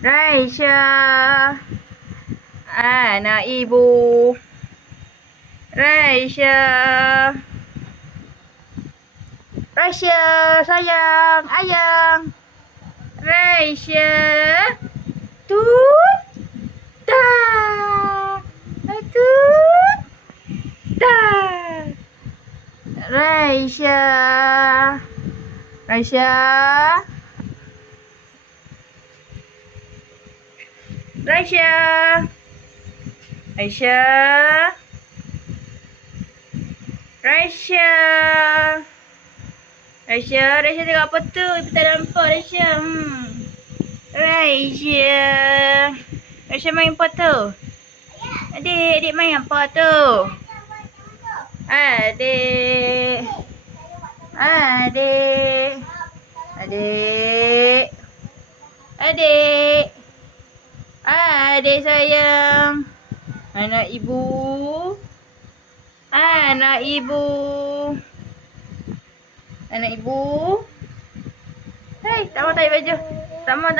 Raisya, anak ibu. Raisya, Raisya sayang ayang. Raisya, tut, dah, tut, dah. Raisya, Raisya, Raisya, Raisya, Raisya, Raisya, Raisya tengok apa tu? Ibu tak nampak Raisya. Raisya, Raisya main apa tu? Adik main apa tu? Adik, adik, adik, adik, adik sayang, anak ibu, anak ibu, anak ibu. Hei, tak mau tarik baju. Tak mau.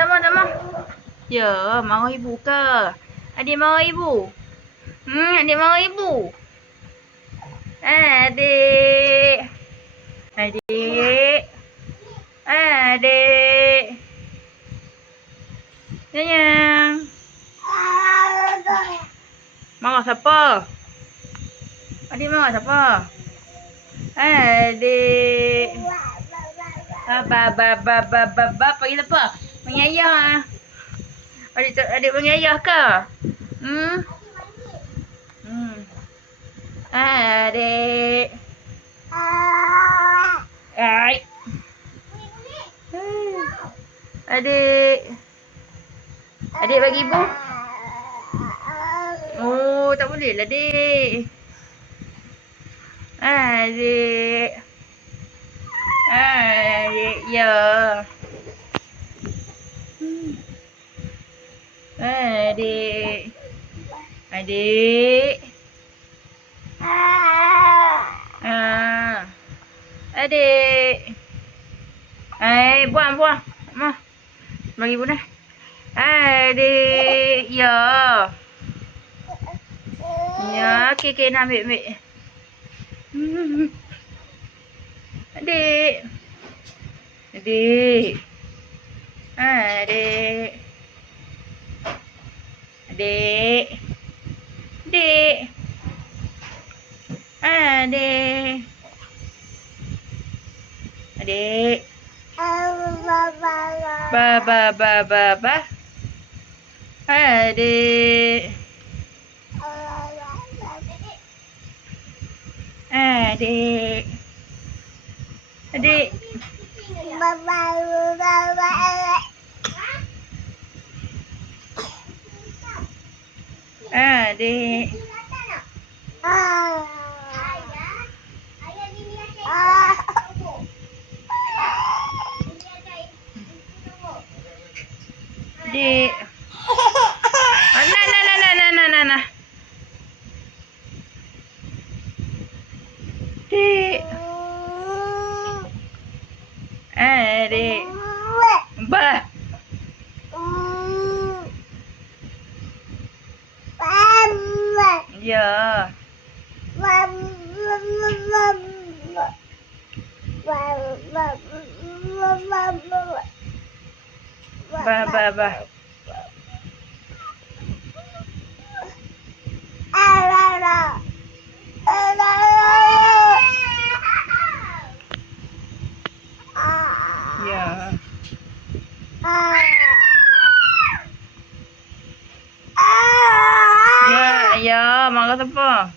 Ya, marah ibu ke? Adik marah ibu? Adik marah ibu? Adik, adik, adik. Sayang. Marah siapa? Adik marah siapa? Adik. Bab panggil apa? Panggil ayah. Adik panggil ayah ke? Adik. Ai. Adik. Adik bagi ibu. Oh, tak boleh lah, Dik. Adik. Adik, ya. Adik. Adik. Adik. Buang. Mah. Bagi ibu dah. Adik, ya. Ya, okey, nak ambil. Adik. Adik. Adik. Adik. Adik. Adik. Adik. Ba. Adik. Adik. Adik. Adik. Adik. Nah. Adik. Adik. Bah. Ya. Bah. Ya. Ya, marah siapa?